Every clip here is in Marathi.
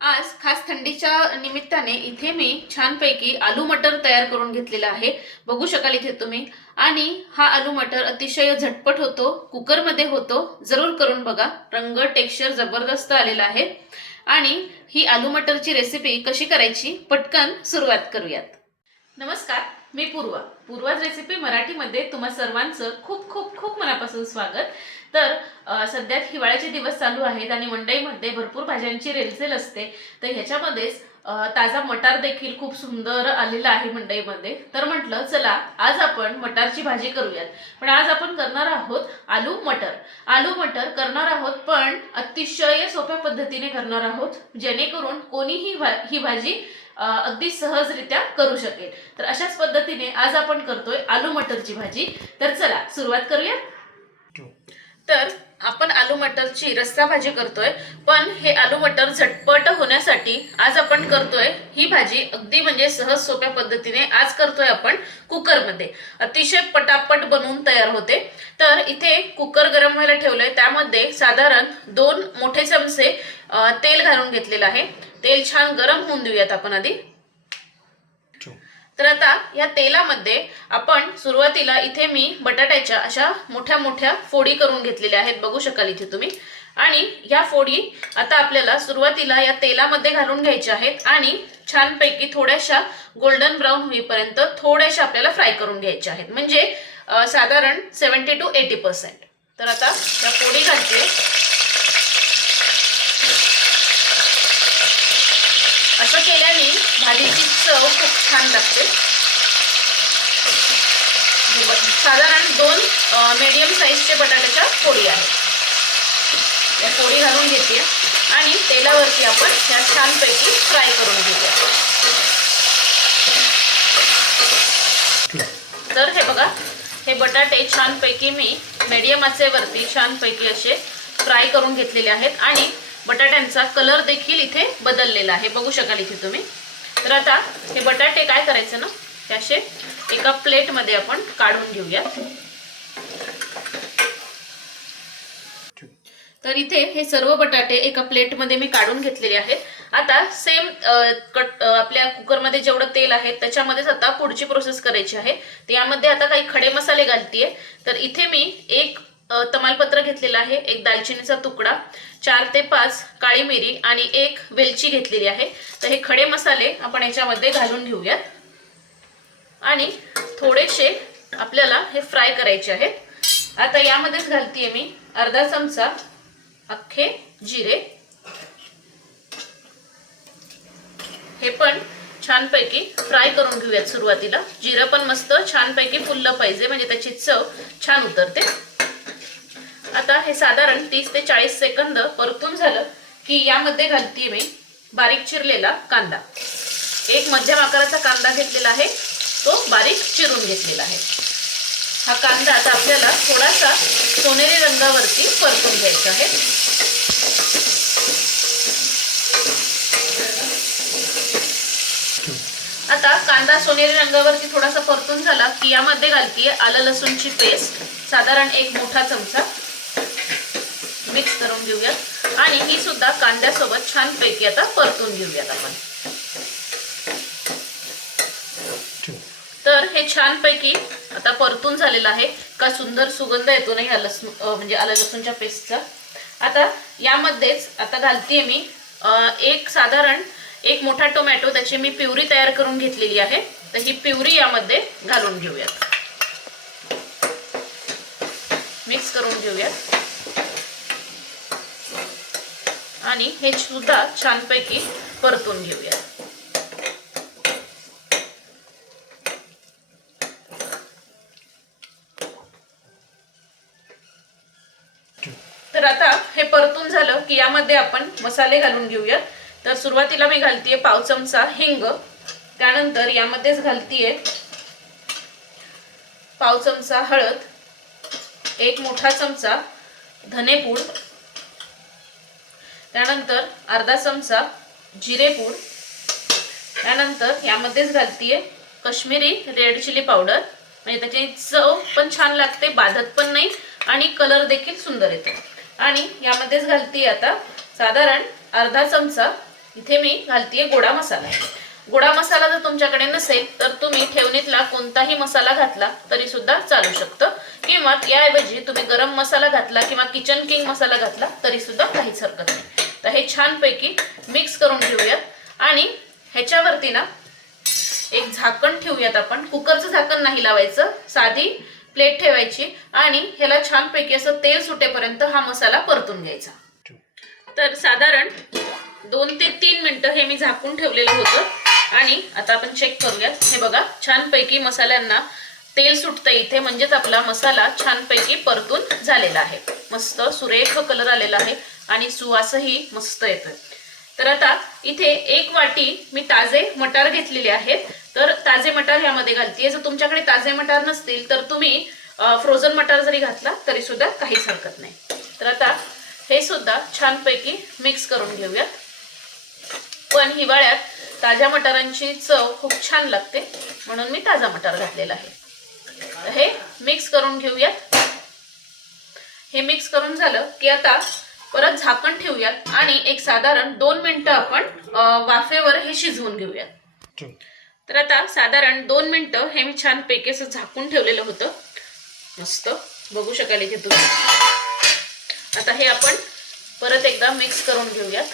आज खास थंडीच्या निमित्ताने इथे मी छानपैकी आलू मटर तयार करून घेतलेला आहे. बघू शकाल इथे तुम्ही. आणि हा आलू मटर अतिशय झटपट होतो कुकरमध्ये होतो. जरूर करून बघा. रंग टेक्स्चर जबरदस्त आलेला आहे. आणि ही आलू मटरची रेसिपी कशी करायची पटकन सुरुवात करूयात. नमस्कार. मी पूर्वा. पूर्वाज रेसिपी मराठीमध्ये तुम्हा सर्वांचं खूप खूप खूप मनापासून स्वागत. तर सध्या हिवाळ्याचे दिवस चालू आहेत आणि मंडईमध्ये भरपूर भाज्यांची रेलसेल असते. तर ह्याच्यामध्येच ताजा मटार देखील खूप सुंदर आलेला आहे मंडईमध्ये. तर म्हटलं चला आज आपण मटारची भाजी करूयात. पण आज आपण करणार आहोत आलू मटर. आलू मटर करणार आहोत पण अतिशय सोप्या पद्धतीने करणार आहोत जेणेकरून कोणीही भा- ही भाजी अगदी सहजरित्या करू शकेल. तर अशाच पद्धतीने आज आपण करतोय आलू मटरची भाजी. तर चला सुरुवात करूया तर आपण आलू मटरची रस्सा भाजी करतोय पण हे आलू मटर झटपट होण्यासाठी आज आपण करतोय ही भाजी अगदी म्हणजे सहज सोप्या पद्धतीने आज करतोय आपण कुकरमध्ये अतिशय पटापट बनवून तयार होते. तर इथे कुकर गरम व्हायला ठेवलंय. त्यामध्ये साधारण दोन मोठे चमचे तेल घालून घेतलेलं आहे. तेल छान गरम होऊन देऊयात आपण आधी. तर आता या तेलामध्ये आपण सुरुवातीला इथे मी बटाट्याच्या अशा मोठ्या मोठ्या फोडी करून घेतलेल्या आहेत. बघू शकाल इथे तुम्ही. आणि या फोडी आता आपल्याला सुरुवातीला या तेलामध्ये घालून घ्यायच्या आहेत आणि छानपैकी थोड्याशा गोल्डन ब्राऊन होईपर्यंत थोड्याशा आपल्याला फ्राय करून घ्यायच्या आहेत. म्हणजे साधारण सेवन्टी टू एटी पर्सेंट तर आता या फोडी घालते. असं केल्याने भाजीची चव खूप छान लागते. साधारण दोन मीडियम साईजचे बटाट्याच्या फोडी आहेत. या पोळी घालून घेते आणि तेलावरती आपण ह्या छानपैकी फ्राय करून घेऊया. तर हे बघा हे बटाटे छानपैकी मी मीडियम आचेवरती छानपैकी असे फ्राय करून घेतलेले आहेत आणि बटाट्यांचा कलर देखील इथे बदललेला आहे. बघू शकाल इथे तुम्ही. तर आता हे बटाटे काय करायचं ना हे असे एका प्लेटमध्ये आपण काढून घेऊयात. तर इथे हे सर्व बटाटे एका प्लेटमध्ये मी काढून घेतलेले आहेत. आता सेम कट आपल्या कुकरमध्ये जेवढं तेल आहे त्याच्यामध्येच आता पुढची प्रोसेस करायची आहे. तर यामध्ये आता काही खडे मसाले घालतीये. तर इथे मी एक तमालपत्र घेतलेलं आहे एक दालचिनीचा तुकडा चार ते पाच काळी मिरी आणि एक वेलची घेतलेली आहे. तर हे खडे मसाले आपण याच्यामध्ये घालून घेऊयात. आणि थोडेसे आपल्याला हे फ्राय करायचे आहेत. आता यामध्येच घालतीये मी अर्धा चमचा अख्खे जिरे. हे पण छानपैकी फ्राय करून घेऊयात सुरुवातीला. जिरं पण मस्त छानपैकी फुललं पाहिजे म्हणजे त्याची चव छान उतरते. आता हे साधारण तीस ते चाळीस सेकंद परतून झालं की यामध्ये घालतीये मी बारीक चिरलेला कांदा. एक मध्यम आकाराचा कांदा घेतलेला आहे तो बारीक चिरून घेतलेला आहे. हा कांदा आता आपल्याला थोडासा सोनेरी रंगावरती परतून घ्यायचा आहे. आता कांदा सोनेरी रंगावरती थोडासा परतून झाला की यामध्ये घालतीये आलं लसूणची पेस्ट. साधारण एक मोठा चमचा मिक्स करून घेऊयात आणि ही सुद्धा कांद्यासोबत छानपैकी आता परतून घेऊयात आपण. तर हे छानपैकी आता परतून झालेला आहे. का सुंदर सुगंध येतो नाही या लसूण म्हणजे आलं लसूणच्या पेस्टचा आता यामध्येच आता घालतीये मी एक साधारण एक मोठा टोमॅटो त्याची मी प्युरी तयार करून घेतलेली आहे. तर ही प्युरी यामध्ये घालून घेऊयात. मिक्स करून घेऊयात. आणि हे सुद्धा छानपैकी परतून घेऊयात. तर आता हे परतून झालं की यामध्ये आपण मसाले घालून घेऊयात तर सुरुवातीला मी घालतीये पाव चमचा हिंग. त्यानंतर यामध्येच घालतीये पाव चमचा हळद एक मोठा चमचा धनेपूड त्यानंतर अर्धा चमचा जिरेपूड त्यानंतर यामध्येच घालतीये कश्मीरी रेड चिली पावडर. म्हणजे त्याची चव पण छान लागते बाधत पण नाही आणि कलर देखील सुंदर येतो. आणि यामध्येच घालते आता साधारण अर्धा चमचा. इथे मी घालतीये गोडा मसाला. गोडा मसाला जर तुमच्याकडे नसेल तर तुम्ही ठेवणीतला कोणताही मसाला घातला तरी सुद्धा चालू शकतं. किंवा याऐवजी तुम्ही गरम मसाला घातला किंवा किचन किंग मसाला घातला तरी सुद्धा काहीच हरकत नाही. तर हे छानपैकी मिक्स करून घेऊयात. आणि ह्याच्यावरती ना एक झाकण ठेवूयात आपण. कुकरचं झाकण नाही लावायचं. साधी प्लेट ठेवायची आणि ह्याला छानपैकी असं तेल सुटेपर्यंत हा मसाला परतून घ्यायचा. तर साधारण दोन ते तीन मिनटं हे मी झाकून ठेवलेलं होतं आणि आता आपण चेक करूयात. हे बघा छानपैकी मसाल्यांना तेल सुटतं इथे म्हणजेच आपला मसाला छानपैकी परतून झालेला आहे. मस्त सुरेख कलर आलेला आहे आणि सुवासही मस्त येतोय. तर आता इथे एक वाटी मी ताजे मटार घेतलेले आहेत. तर ताजे मटार ह्यामध्ये घालते जर तुमच्याकडे ताजे मटार नसतील तर तुम्ही फ्रोझन मटार जरी घातला तरी सुद्धा काहीच हरकत नाही. तर आता हे सुद्धा छानपैकी मिक्स करून घेऊयात. पण हिवाळ्यात ताज्या मटारांची चव खूप छान लागते. म्हणून मी ताजा मटार घातलेला आहे. हे मिक्स करून घेऊयात. हे मिक्स करून झालं की आता परत झाकण ठेवूयात आणि एक साधारण दोन मिनिटं आपण वाफेवर हे शिजवून घेऊयात. तर आता साधारण दोन मिनिटं हे मी छान पैकी असं झाकून ठेवलेलं होतं. मस्त. बघू शकाल इथे तुम्ही. आता हे आपण परत एकदा मिक्स करून घेऊयात.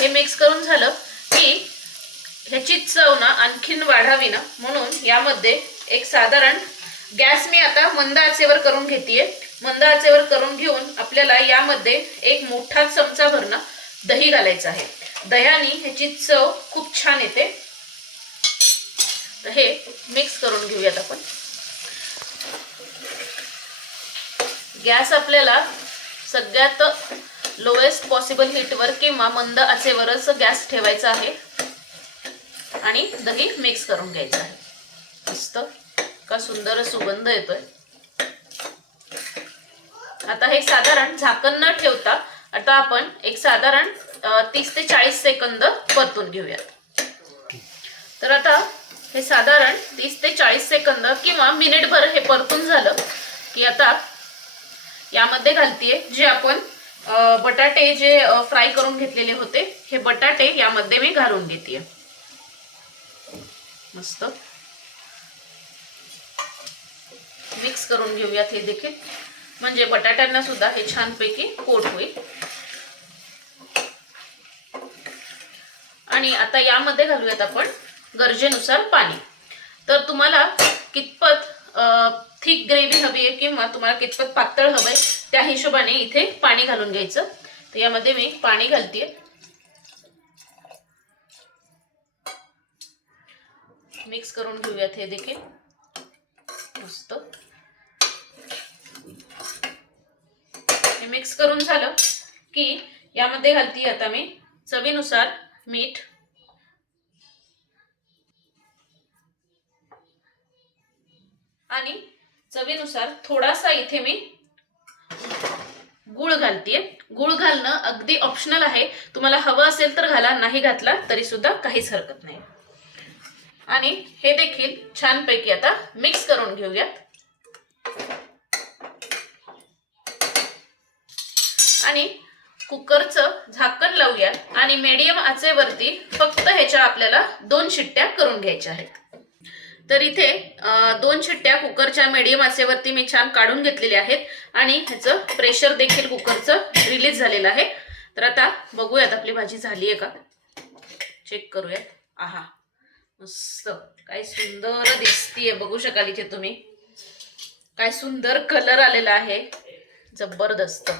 हे मिक्स करून झालं की ह्याची चव ना आणखीन वाढावी ना. म्हणून यामध्ये एक साधारण गॅस मी आता मंद आचेवर करून घेतेय. मंद आचेवर करून घेऊन आपल्याला यामध्ये एक मोठा चमचा भरणं दही घालायचं आहे. दह्याने ह्याची चव खूप छान येते. तर हे मिक्स करून घेऊयात आपण. गॅस आपल्याला सगळ्यात लोएस्ट पॉसिबल हीटवर किंवा मंद आचेवरच गॅस ठेवायचा आहे. आणि दही मिक्स करून घ्यायचं आहे. मस्त का सुंदर सुगंध येतोय. आता हे साधारण झाकण न ठेवता आता आपण एक साधारण तीस ते चाळीस सेकंद परतून घेऊयात. तर आता हे साधारण तीस ते चाळीस सेकंद किंवा मिनिटभर हे परतून झालं की आता यामध्ये घालतीये जे आपण बटाटे जे फ्राय करून घेतलेले होते हे बटाटे यामध्ये मी घालून घेते मस्त. मिक्स करून घेऊयात हे देखील. म्हणजे बटाट्यांना सुद्धा हे छानपैकी कोट होईल. आणि आता यामध्ये घालूयात आपण गरजेनुसार पाणी. तर तुम्हाला कितपत थिक ग्रेव्ही हवी आहे किंवा तुम्हाला कितपत पातळ हवंय त्या हिशोबाने इथे पाणी घालून घ्यायचं. तर यामध्ये मी पाणी घालतेय. मिक्स करून घेऊयात हे देखील. मस्त. मिक्स करून झालं की यामध्ये घालते आता मी चवीनुसार मीठ. आणि चवीनुसार थोडासा इथे मी गुळ घालतीये. गुळ घालणं अगदी ऑप्शनल आहे. तुम्हाला हवं असेल तर घाला नाही घातला तरी सुद्धा काहीच हरकत नाही. आणि हे देखील छानपैकी आता मिक्स करून घेऊयात. आणि कुकरचं झाकण लावूया आणि मीडियम आचेवरती फक्त ह्याच्या आपल्याला दोन शिट्ट्या करून घ्यायच्या आहेत. तर इथे दोन शिट्ट्या कुकरच्या मीडियम आचेवरती मी छान काढून घेतलेल्या आहेत आणि ह्याचं प्रेशर देखील कुकरचं रिलीज झालेलं आहे. तर आता बघूयात आपली भाजी झाली आहे का? चेक करूयात. आहा मस्त. काय सुंदर दिसतीये बघू शकाल इथे तुम्ही. काय सुंदर कलर आलेला आहे. जबरदस्त.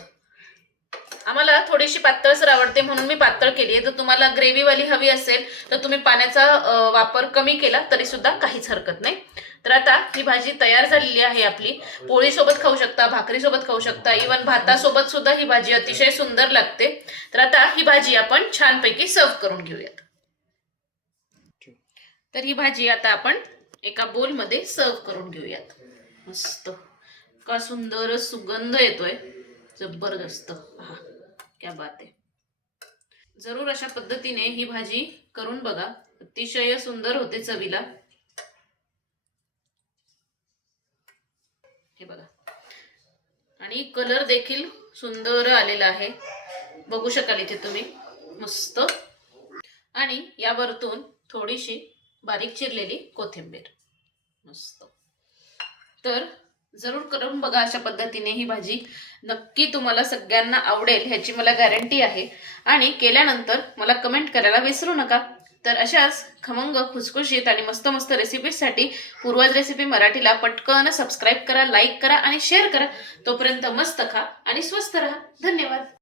आम्हाला थोडीशी पातळसर आवडते म्हणून मी पातळ केली आहे. जर तुम्हाला ग्रेव्हीवाली हवी असेल तर तुम्ही पाण्याचा वापर कमी केला तरी सुद्धा काहीच हरकत नाही. तर आता ही भाजी तयार झालेली आहे आपली. पोळीसोबत खाऊ शकता भाकरीसोबत खाऊ शकता इवन भातासोबत सुद्धा ही भाजी अतिशय सुंदर लागते. तर आता ही भाजी आपण छानपैकी सर्व करून घेऊयात. तर ही भाजी आता आपण एका बोलमध्ये सर्व करून घेऊयात. मस्त. का सुंदर सुगंध येतोय. जबरदस्त. हा क्या बात आहे जरूर अशा पद्धतीने ही भाजी करून बघा. अतिशय सुंदर होते चवीला. हे बघा. आणि कलर देखील सुंदर आलेला आहे. बघू शकाल इथे तुम्ही. मस्त. आणि या वरतून थोडीशी बारीक चिरलेली कोथिंबीर. मस्त. तर जरूर करून बघा अशा पद्धतीने ही भाजी. नक्की तुम्हाला सगळ्यांना आवडेल ह्याची मला गॅरंटी आहे. आणि केल्यानंतर मला कमेंट करायला विसरू नका. तर अशाच खमंग खुसखुशीत आणि मस्त मस्त रेसिपीजसाठी पूर्वज रेसिपी मराठीला पटकन सबस्क्राईब करा लाईक करा आणि शेअर करा. तोपर्यंत मस्त खा आणि स्वस्त राहा. धन्यवाद.